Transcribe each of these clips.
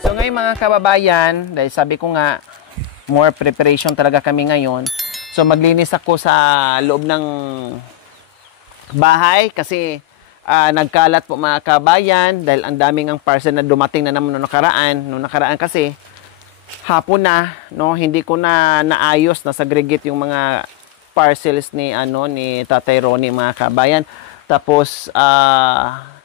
So ngayon mga kababayan, dahil sabi ko nga, more preparation talaga kami ngayon. So maglinis ako sa loob ng bahay kasi nagkalat po mga kabayan dahil ang daming ang parcel na dumating na naman noong nakaraan. Noong nakaraan kasi hapon na, no, hindi ko na naayos na segregate yung mga parcels ni ni Tatay Ronnie mga kabayan. Tapos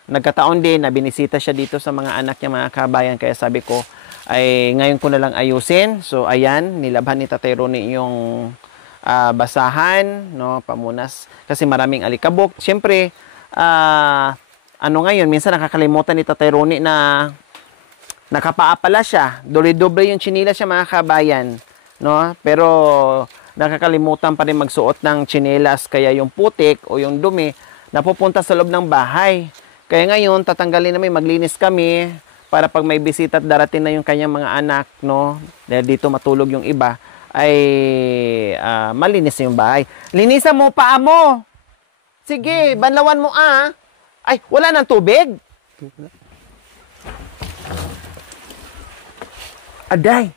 nagkataon din na binisita siya dito sa mga anak niya mga kabayan, kaya sabi ko ay ngayon ko na lang ayusin. So ayan, nilabhan ni Tatay Ronnie yung basahan, no, pamunas kasi maraming alikabok. Siyempre ngayon minsan nakakalimutan ni Tatay Ronnie na nakapaa pala siya. Doble-doble yung tsinelas siya mga kabayan, no? Pero nakakalimutan pa rin magsuot ng tsinelas, kaya yung putik o yung dumi napupunta sa loob ng bahay. Kaya ngayon tatanggalin namin, maglinis kami para pag may bisita at darating na yung kanyang mga anak, no, dahil dito matulog yung iba, ay malinis yung bahay. Linisan mo paa mo. Sige, banlawan mo Ay, wala nang tubig. Aday.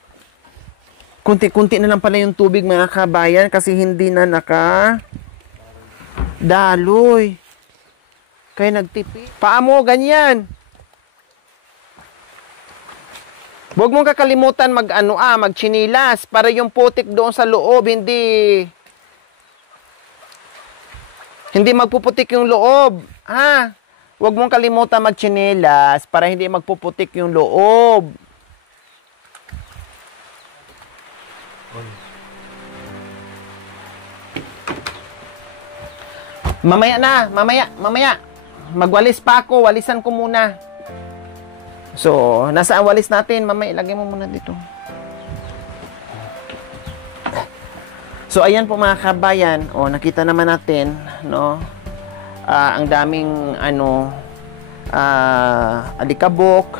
Kunti-kunti na lang pala yung tubig mga kabayan kasi hindi na daloy. Kaya nagtipi. Paa mo, ganyan. Huwag mong kakalimutan magchinilas para yung putik doon sa loob hindi magpuputik yung loob. Huwag mong kalimutan magchinilas para hindi magpuputik yung loob. Mamaya. Magwalis pa ako, walisan ko muna. So, nasaan walis natin? Mamaya, ilagay mo muna dito. So, ayan po mga kabayan. Nakita naman natin, no? Ang daming, alikabok.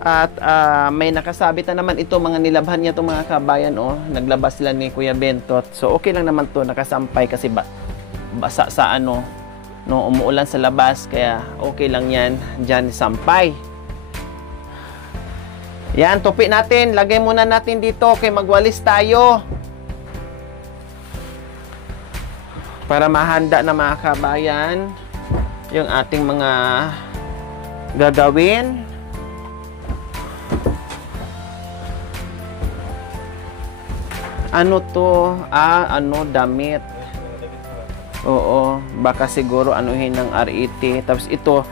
At may nakasabit na naman ito, mga nilabhan niya itong mga kabayan, Naglabas sila ni Kuya Bentot. So, okay lang naman to nakasampay kasi basa sa umuulan sa labas. Kaya, okay lang yan. Diyan, sampay. Yan, tupi natin. Lagay muna natin dito. Okay, magwalis tayo. Para mahanda na mga kabayan yung ating mga gagawin. Ano to? Damit. Oo, baka siguro anuhin ng RET. Tapos ito,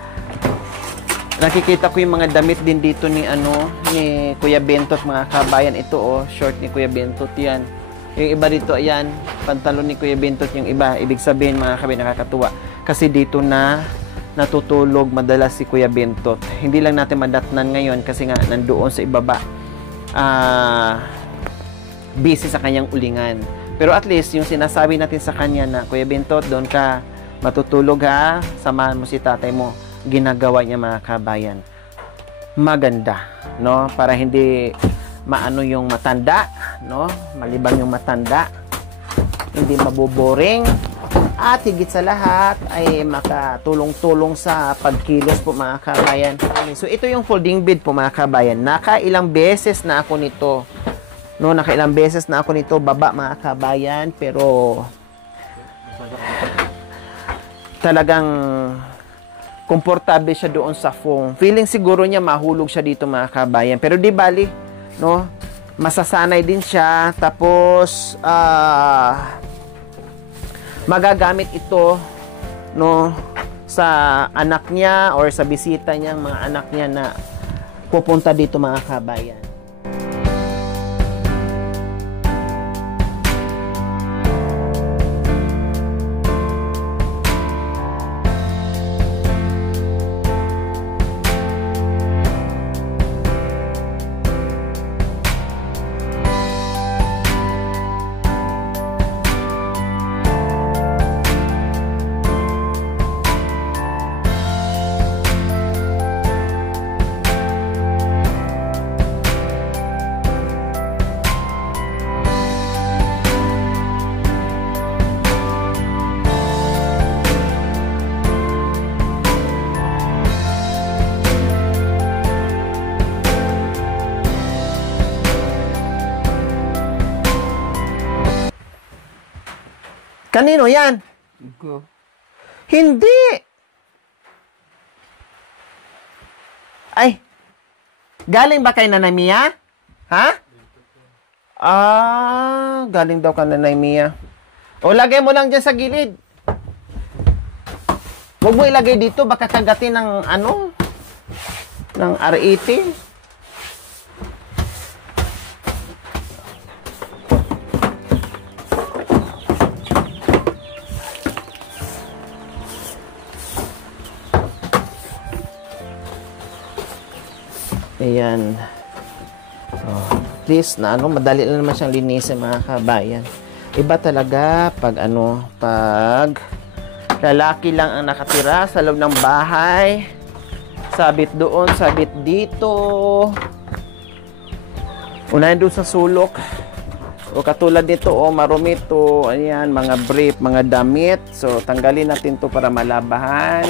nakikita ko yung mga damit din dito ni Kuya Bentot mga kabayan. Ito short ni Kuya Bentot yan. Yung iba dito, ayan, pantalon ni Kuya Bentot yung iba. Ibig sabihin mga kabayan, nakakatuwa. Kasi dito na natutulog madalas si Kuya Bentot. Hindi lang natin madatnan ngayon kasi nga nandoon sa ibaba. Busy sa kanyang ulingan. Pero at least yung sinasabi natin sa kanya na, Kuya Bentot, doon ka matutulog ha. Samahan mo si tatay mo. Ginagawa niya mga kabayan. Maganda, no? Para hindi maano yung matanda, no? Malibang yung matanda. Hindi maboboring. At higit sa lahat ay makatulong-tulong sa pagkilos po mga kabayan. So ito yung folding bed po mga kabayan. Nakailang beses na ako nito. No, nakailang beses na ako nito baba mga kabayan, pero talagang komportable siya doon sa foam. Feeling siguro niya mahulog siya dito mga kabayan. Pero di bali, no? Masasanay din siya. Tapos magagamit ito, no, sa anak niya or sa bisita niya, mga anak niya na pupunta dito mga kabayan. Kanino yan? Ko. Hindi. Ay. Galing ba kay Nanay Mia? Ha? Galing daw kay Nanay Mia. O, lagay mo lang dyan sa gilid. Huwag mo ilagay dito. Baka kagatin ng ano? Ng R80. Ayan. Oh, please na ano, madali lang naman siyang linisin mga kabayan. Iba talaga pag ano, pag lalaki lang ang nakatira sa loob ng bahay. Sabit doon, sabit dito. Unahin doon sa sulok. O katulad nito, marumi to. Ayan, mga brief, mga damit. So, tanggalin natin to para malabahan.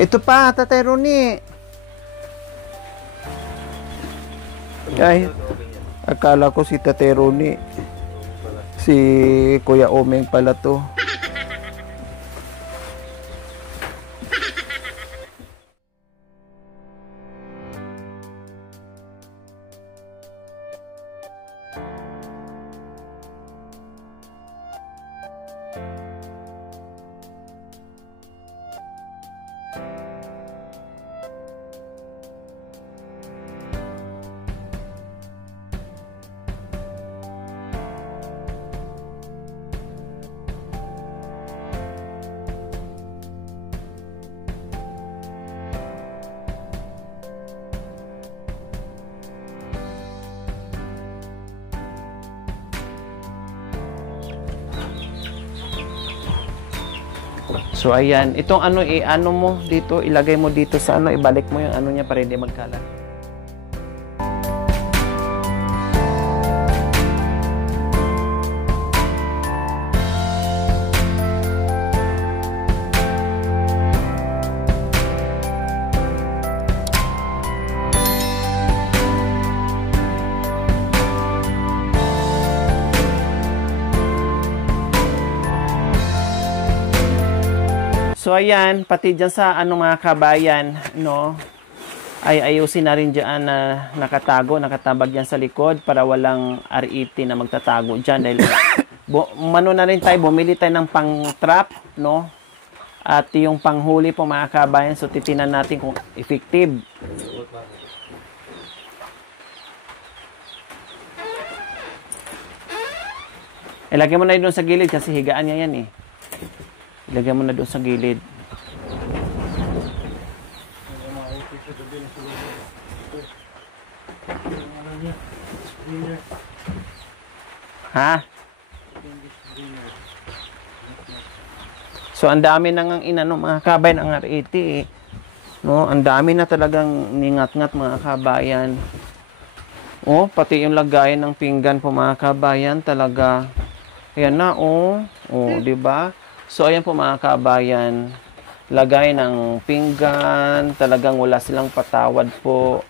Ito pa, Tatay Ronnie. Ay, akala ko si Tatay Ronnie. Si Kuya Omeng pala to. So ayan, itong ano ano mo dito, ilagay mo dito sa ano, ibalik mo yung ano niya para hindi magkalat. So ayan, pati dyan sa ano mga kabayan, no, ay ayusin na rin dyan na nakatabag dyan sa likod para walang R80 na magtatago dyan. Dahil mano na rin tayo, bumili tayo ng pang-trap, no, at yung panghuli po mga kabayan. So titinan natin kung effective. Ilagay mo na doon sa gilid kasi higaan niya yan eh. Ilagay mo na doon sa gilid. Ha? So, ang dami nang inano mga kabayan ang R80 eh. No, ang dami na talagang ningat-ngat mga kabayan. Oh, pati yung lagayan ng pinggan po mga kabayan talaga. Ayan na oh. Oh, 'di ba? So, ayan po mga kabayan, lagay ng pinggan, talagang wala silang patawad po,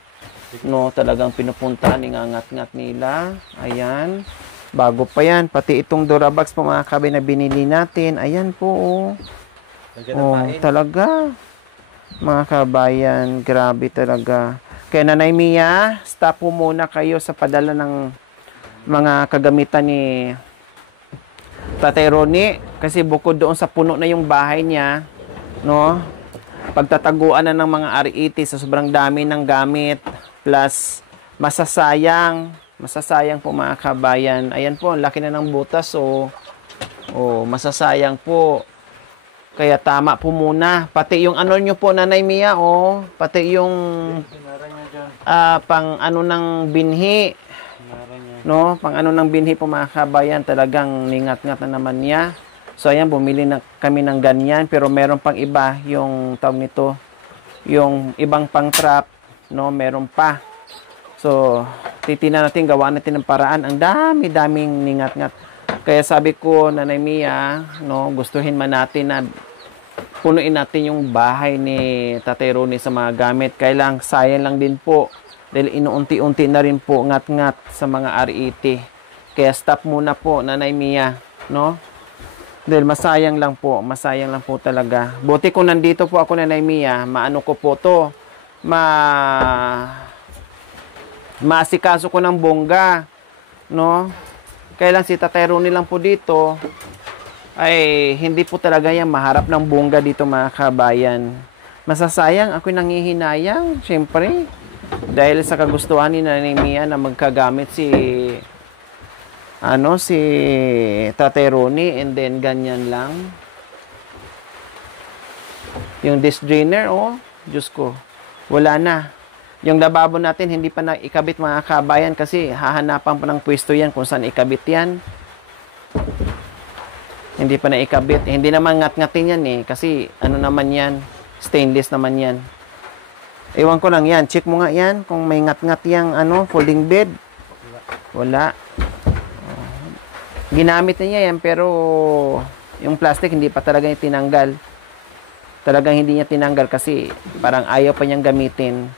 no, talagang pinupuntahan, ingangat-ngat nila, ayan, bago pa yan, pati itong Durabox po mga kabayan na binili natin, ayan po, oh, talaga, mga kabayan, grabe talaga. Kaya Nanay Mia, stop po muna kayo sa padala ng mga kagamitan ni Tatay Ronnie, kasi bukod doon sa puno na yung bahay niya, no? Pagtataguan na ng mga RET sa sobrang dami ng gamit, plus masasayang po mga kabayan. Ayan po, ang laki na ng butas, masasayang po. Kaya tama po muna. Pati yung ano nyo po, Nanay Mia, pati yung pang ano ng binhi. No? Pang ano ng binhi po mga kabayan, talagang ningat-ngat na naman niya. So ayan, bumili na kami ng ganyan, pero meron pang iba, yung tawag nito, yung ibang pang trap, no, meron pa. So, titingnan natin, gawa natin ng paraan. Ang dami-daming ningat-ngat. Kaya sabi ko, Nanay Mia, no, gustuhin man natin na punuin natin yung bahay ni Tatay Ronnie sa mga gamit. Kailang sayang lang din po. Dahil inuunti-unti na rin po ngat-ngat sa mga RET. Kaya stop muna po, Nanay Mia, no? Dahil masayang lang po talaga. Buti kung nandito po ako, Nanay Mia, maano ko po to, maasikaso ko ng bongga, no? Kailan si Tatay Ronnie lang po dito, ay hindi po talaga yan maharap ng bongga dito mga kabayan. Masasayang, ako'y nangihinayang, syempre, dahil sa kagustuhan ni Nanay Mia na magkagamit si Tatay Ronnie, and then ganyan lang. Yung disc drainer, Diyos ko, wala na. Yung lababo natin, hindi pa na ikabit mga kabayan kasi hahanapan pa ng pwesto yan kung saan ikabit yan. Hindi pa na ikabit. Hindi naman ngat-ngatin yan kasi ano naman yan, stainless naman yan. Ewan ko lang yan. Check mo nga yan kung may ngat-ngat yung folding bed. Wala. Ginamit na niya yan pero yung plastic hindi pa talaga niya tinanggal. Talagang hindi niya tinanggal kasi parang ayaw pa niyang gamitin.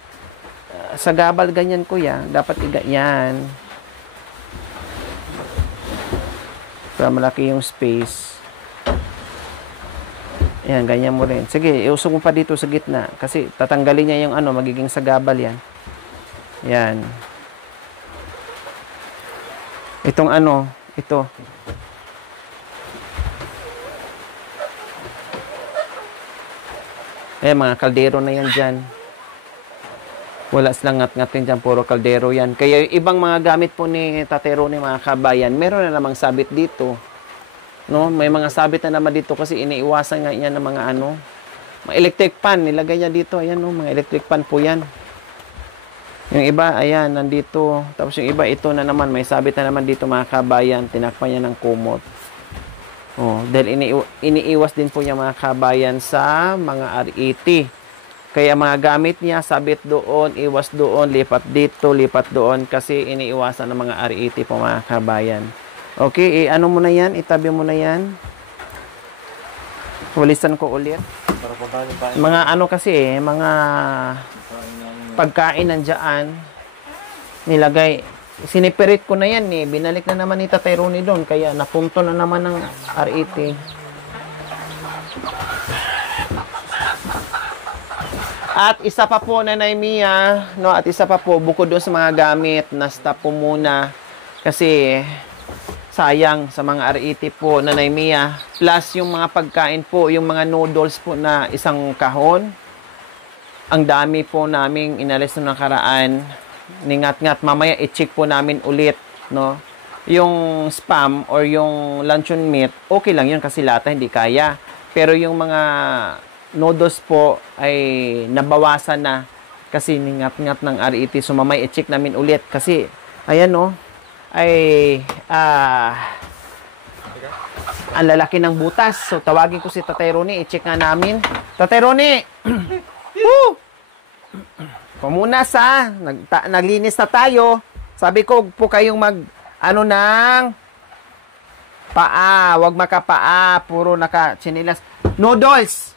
Sa gabal ganyan, kuya, dapat yan para malaki yung space. Yan, ganyan mo rin. Sige, iusog mo pa dito sa gitna kasi tatanggalin niya yung magiging sa gabal yan. Yan. Itong ito. Mga kaldero na yan dyan. Wala silang ngat-ngatin dyan, puro kaldero yan. Kaya yung ibang mga gamit po ni Tatay Ronnie, mga kabayan, meron na namang sabit dito. No? May mga sabit na naman dito kasi iniiwasan nga yan ng mga mga electric pan, nilagay niya dito. Ayan, mga electric pan po yan. Yung iba, ayan, nandito. Tapos yung iba, ito na naman, may sabit na naman dito, mga kabayan. Tinakpan niya ng kumot. Dahil iniiwas din po niya, mga kabayan, sa mga RET. Kaya mga gamit niya, sabit doon, iwas doon, lipat dito, lipat doon, kasi iniiwasan ng mga RET po mga kabayan. Okay, ano mo na yan? Itabi mo na yan. Walisan ko ulit. Mga kasi mga pagkain nandiyan, nilagay. Sinipirit ko na yan binalik na naman ni Tatay Ronnie doon, kaya napunto na naman ng RET. At isa pa po, Nanay Mia, at isa pa po, bukod doon sa mga gamit, na-stop po muna kasi sayang sa mga RET po, Nanay Mia. Plus yung mga pagkain po, yung mga noodles po na isang kahon. Ang dami po naming inalis na nakaraan. Ningat-ngat, mamaya i-check po namin ulit, no? Yung spam or yung luncheon meat, okay lang yun kasi lata hindi kaya. Pero yung mga noodles po ay nabawasan na kasi ningat-ngat ng RET. So mamay i-check namin ulit kasi ayan ang lalaki ng butas. So tawagin ko si Tatay Ronnie, i-check nga namin. Tatay Ronnie! Pamunas naglinis na tayo. Sabi ko po kayong ng paa, wag makapaa, puro naka-chinilas. Noodles!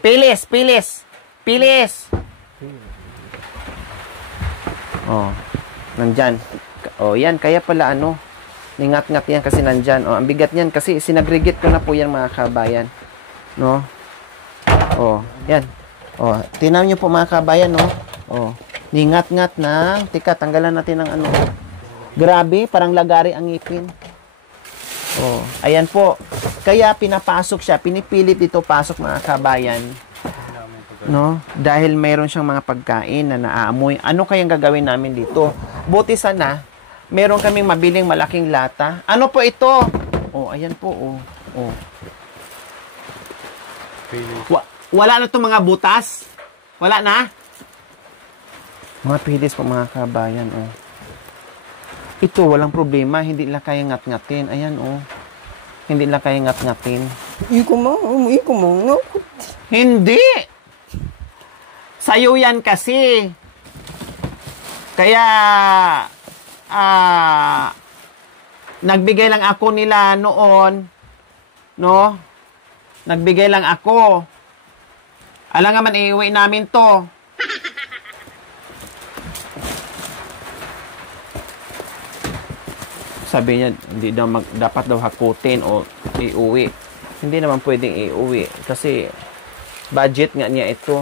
Pilis. Nandyan. Yan, kaya pala ningat-ngat yan kasi nandyan. Ang bigat niyan kasi sinagregate ko na po yan, mga kabayan. No? Yan. Tingnan niyo po, mga kabayan, ningat-ngat na. Tika, tanggalan natin ng Grabe, parang lagari ang ngipin. Oh, ayan po. Kaya pinapasok siya, pinipilit dito pasok mga kabayan. No? Dahil mayroon siyang mga pagkain na naaamoy. Ano kayang gagawin namin dito? Buti sana, meron kaming mabiling malaking lata. Ano po ito? Oh, ayan po. Oh. Oh. Wala na itong mga butas? Wala na? Mga pilis po mga kabayan. Oh. Ito, walang problema. Hindi nila kaya ngat-ngatin. Ayan, oh. Hindi nila kaya ngat-ngatin. Iko mo. No. Hindi! Sa'yo yan kasi. Kaya, nagbigay lang ako nila noon. No? Nagbigay lang ako. Alam nga man, iuwi namin to. Sabi niya, hindi daw dapat daw hakutin o iuwi. Hindi naman pwedeng iuwi kasi budget nga niya ito.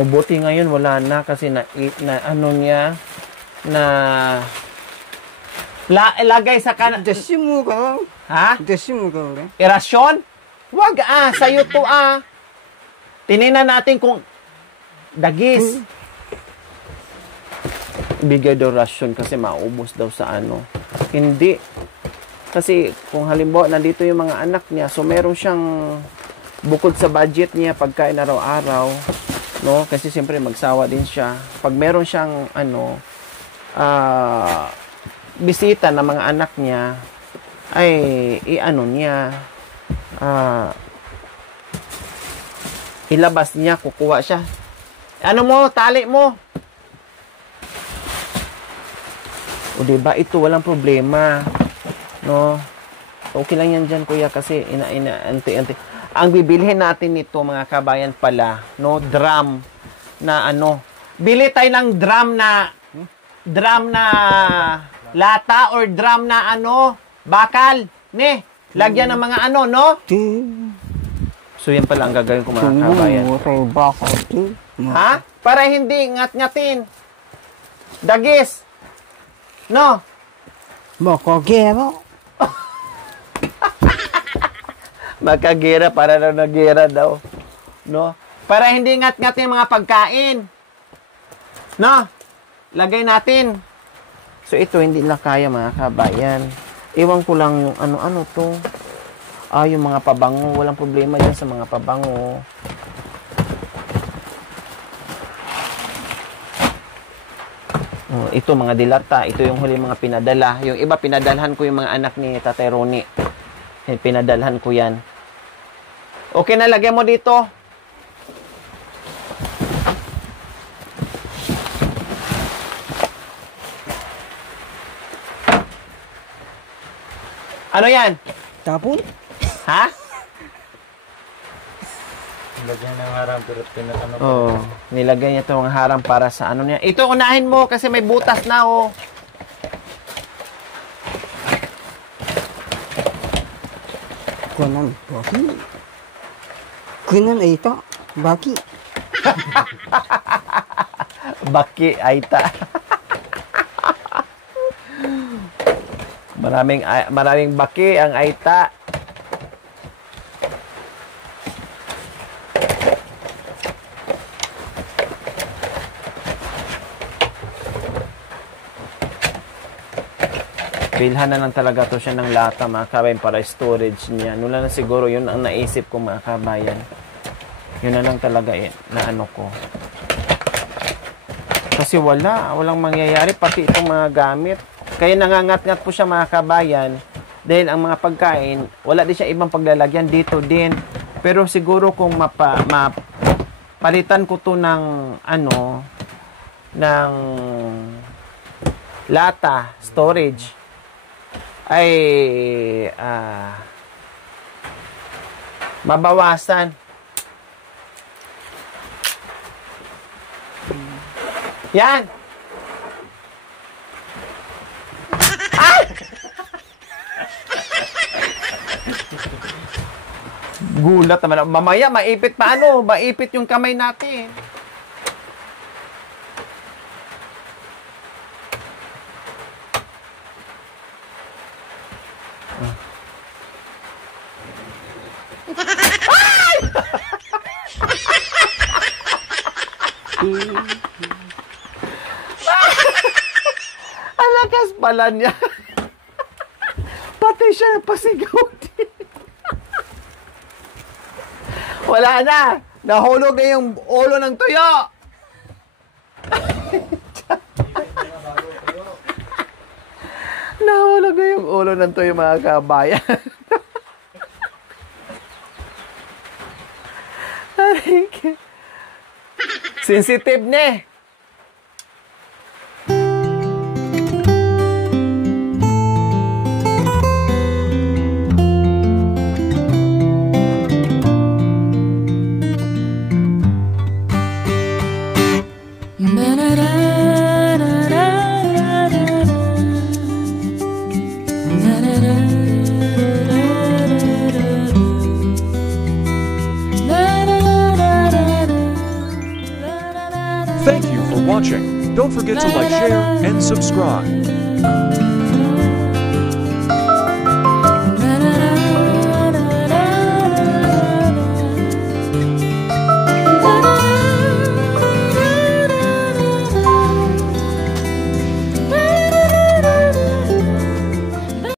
O buti ngayon wala na kasi na ano niya na ilagay sa kanan. Desimu ka. Ha? Desimu ka ulit. Irasyon? Wag sa'yo to Tinignan natin kung dagis. Bigay daw rasyon kasi maubos daw sa ano. Hindi. Kasi kung halimbawa nandito yung mga anak niya, so meron siyang bukod sa budget niya pagkain araw-araw, no? Kasi siyempre magsawa din siya. Pag meron siyang bisita ng mga anak niya, ay ilabas niya, kukuha siya. Ano mo, tali mo. O diba, ito walang problema. No? Okay lang yan dyan, kuya, kasi anti. Ang bibilhin natin nito, mga kabayan pala, no, drum na bili tayo ng drum na lata or drum na bakal. Ne, lagyan ng mga no? So, yan pala ang gagawin ko, mga kabayan. Ha? Para hindi ngat-ngatin. Dagis. No? Makagera. Makagera, para na nagera daw. No? Para hindi ngat-ngatin mga pagkain. No? Lagay natin. So, ito hindi na kaya, mga kabayan. Iwan ko lang yung ano to. Yung mga pabango. Walang problema dyan sa mga pabango. Ito mga dilata, ito yung huli mga pinadala. Yung iba pinadalhan ko yung mga anak ni Tatay Ronnie. Pinadalhan ko yan. Okay na, lagyan mo dito. Ano yan? Tapon? Ha? Nilagyan ng harang pero pinakano pa. Oh, nilagay niya itong harang para sa ano niya. Ito, unahin mo kasi may butas na, oh. Kunan, baki. Kunan ito, baki. Baki, aita. Maraming baki ang aita. Bilhan na lang talaga to siya ng lata, mga kabayan, para storage niya. Noon lang siguro yun ang naisip ko, mga kabayan. Yun na lang talaga na ko. Kasi walang mangyayari pati itong mga gamit. Kaya nangangat-ngat po siya, mga kabayan. Dahil ang mga pagkain, wala din siya ibang paglalagyan dito din. Pero siguro kung palitan ko to ng ng lata, storage, ay mabawasan. Yan. Gulat naman. Mamaya maipit pa maipit yung kamay natin. Ang lakas pala niya. Pati siya napasigaw din. Wala na. Nahulog na yung ulo ng tuyo. Nahulog na yung ulo ng tuyo, mga kabayan. Sensitive ne. Thank you for watching. Don't forget to like, share, and subscribe.